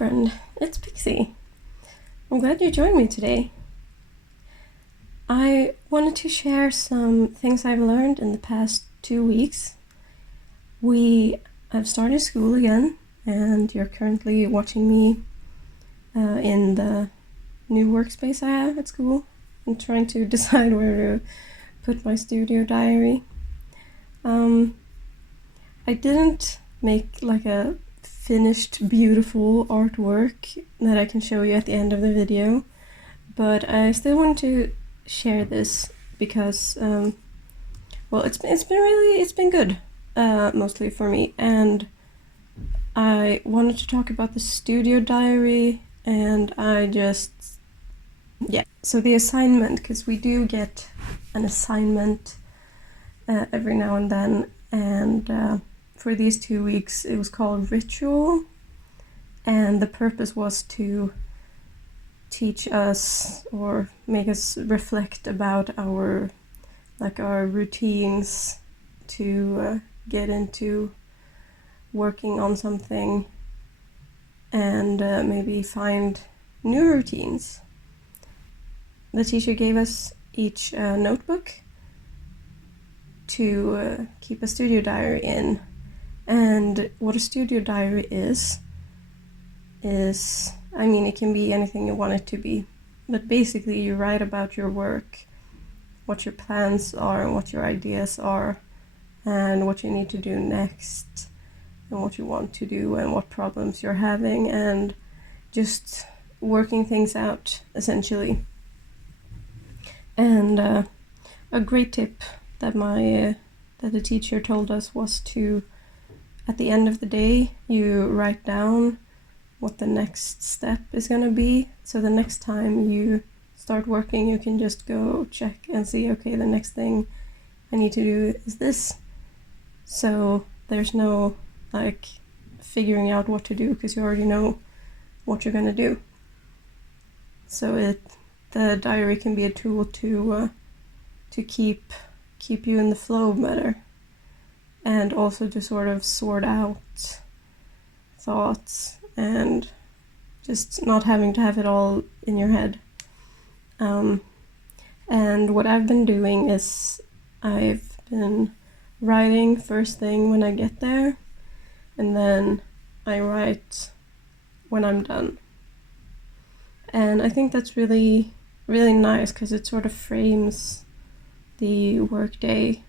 friend, it's Pixie. I'm glad you joined me today. I wanted to share some things I've learned in the past 2 weeks. We have started school again, and you're currently watching me in the new workspace I have at school. I'm trying to decide where to put my studio diary. I didn't make like a finished beautiful artwork that I can show you at the end of the video, but I still want to share this because it's been good, mostly for me, and I wanted to talk about the studio diary, and so the assignment, because we do get an assignment every now and then, and for these 2 weeks it was called Ritual, and the purpose was to teach us or make us reflect about our routines to get into working on something and maybe find new routines. The teacher gave us each a notebook to keep a studio diary in. And what a studio diary is, I mean, it can be anything you want it to be, but basically you write about your work, what your plans are and what your ideas are, and what you need to do next, and what you want to do, and what problems you're having, and just working things out, essentially. And a great tip that the teacher told us was to, at the end of the day, you write down what the next step is going to be, so the next time you start working you can just go check and see, okay, the next thing I need to do is this. So there's no like figuring out what to do because you already know what you're going to do. So the diary can be a tool to keep you in the flow better, and also to sort of sort out thoughts and just not having to have it all in your head. And what I've been doing is I've been writing first thing when I get there, and then I write when I'm done. And I think that's really, really nice because it sort of frames the workday,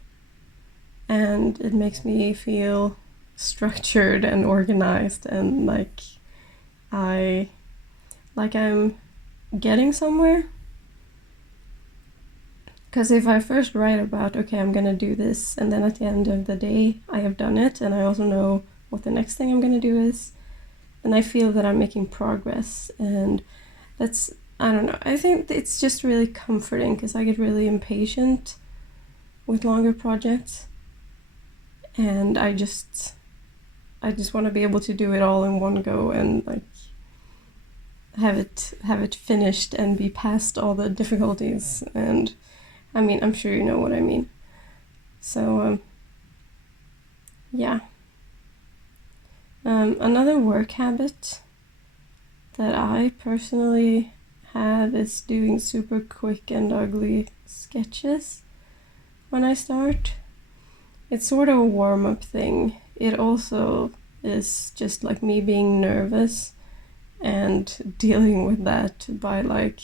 and it makes me feel structured and organized, and like I'm getting somewhere. Because if I first write about, okay, I'm gonna do this, and then at the end of the day I have done it, and I also know what the next thing I'm gonna do is, then I feel that I'm making progress, and that's, I don't know, I think it's just really comforting because I get really impatient with longer projects, and I just want to be able to do it all in one go and like have it finished and be past all the difficulties. And I mean, I'm sure you know what I mean. So another work habit that I personally have is doing super quick and ugly sketches when I start. It's sort of a warm-up thing. It also is just like me being nervous and dealing with that by like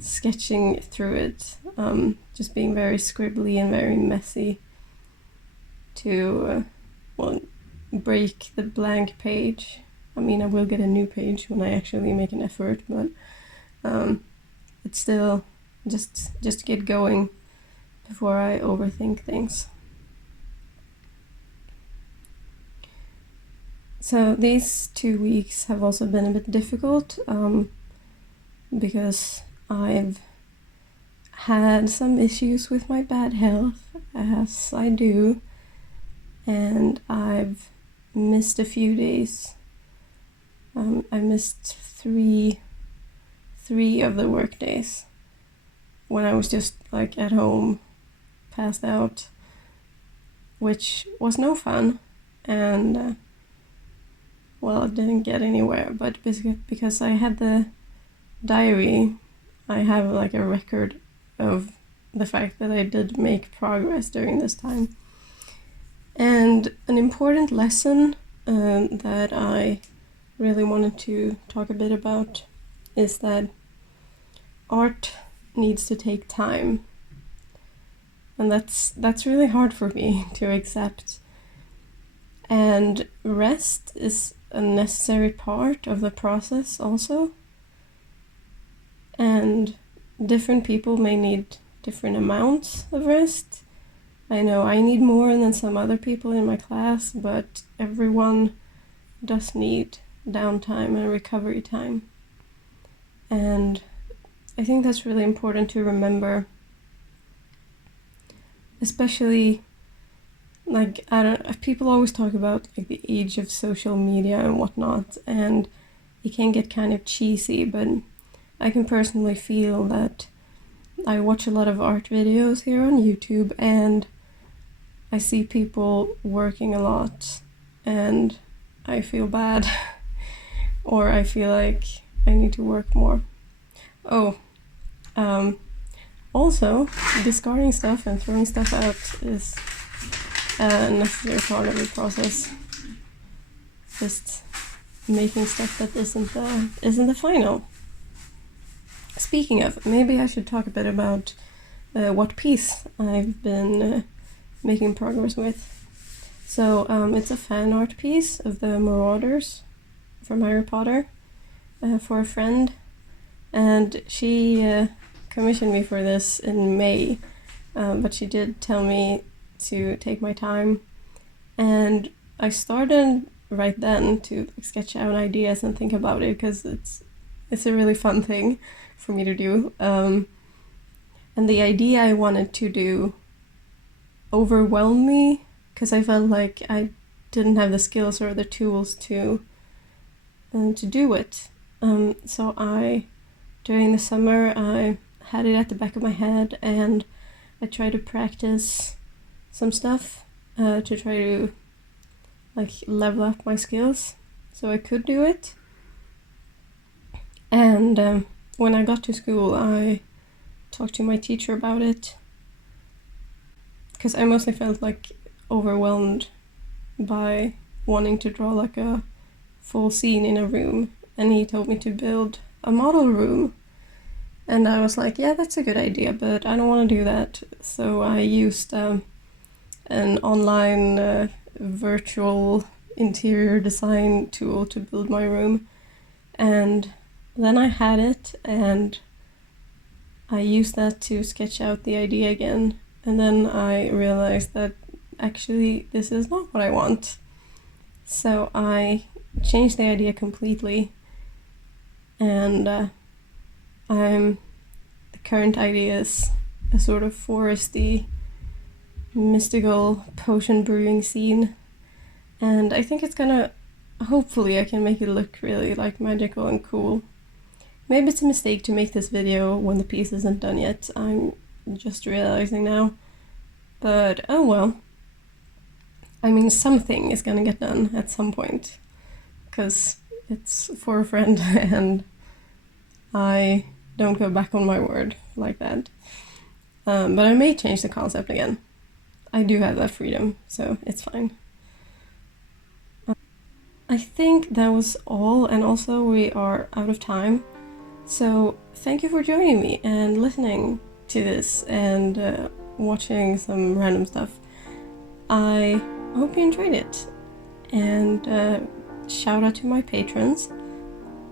sketching through it, just being very scribbly and very messy to break the blank page. I mean, I will get a new page when I actually make an effort, but it's still just get going before I overthink things. So these 2 weeks have also been a bit difficult because I've had some issues with my bad health, as I do, and I've missed a few days. I missed three of the work days when I was just like at home, passed out, which was no fun, and well, it didn't get anywhere, but because I had the diary, I have like a record of the fact that I did make progress during this time. And an important lesson that I really wanted to talk a bit about is that art needs to take time. And that's really hard for me to accept. And rest is a necessary part of the process also. And different people may need different amounts of rest. I know I need more than some other people in my class, but everyone does need downtime and recovery time. And I think that's really important to remember, especially like, I don't, people always talk about like the age of social media and whatnot, and it can get kind of cheesy, but I can personally feel that I watch a lot of art videos here on YouTube, and I see people working a lot, and I feel bad, or I feel like I need to work more. Oh, also, discarding stuff and throwing stuff out is a necessary part of the process. Just making stuff that isn't the final. Speaking of, maybe I should talk a bit about what piece I've been making progress with. So it's a fan art piece of the Marauders from Harry Potter for a friend, and she commissioned me for this in May, but she did tell me to take my time, and I started right then to sketch out ideas and think about it, because it's a really fun thing for me to do, and the idea I wanted to do overwhelmed me, because I felt like I didn't have the skills or the tools to do it. So during the summer, I had it at the back of my head, and I tried to practice some stuff to try to like level up my skills so I could do it. And when I got to school, I talked to my teacher about it, because I mostly felt like overwhelmed by wanting to draw like a full scene in a room, and he told me to build a model room, and I was like, yeah, that's a good idea, but I don't want to do that. So I used an online virtual interior design tool to build my room, and then I had it, and I used that to sketch out the idea again, and then I realized that actually this is not what I want. So I changed the idea completely, and the current idea is a sort of foresty, mystical potion brewing scene, and I think it's gonna, hopefully I can make it look really like magical and cool. Maybe it's a mistake to make this video when the piece isn't done yet, I'm just realizing now, but oh well. I mean, something is gonna get done at some point, because it's for a friend and I don't go back on my word like that. But I may change the concept again. I do have that freedom, so it's fine. I think that was all, and also we are out of time. So thank you for joining me and listening to this and watching some random stuff. I hope you enjoyed it, and shout out to my patrons,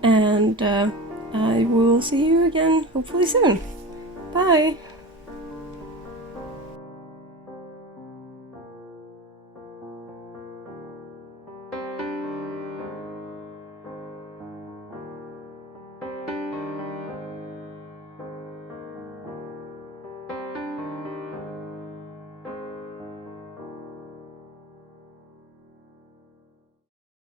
and I will see you again hopefully soon. Bye!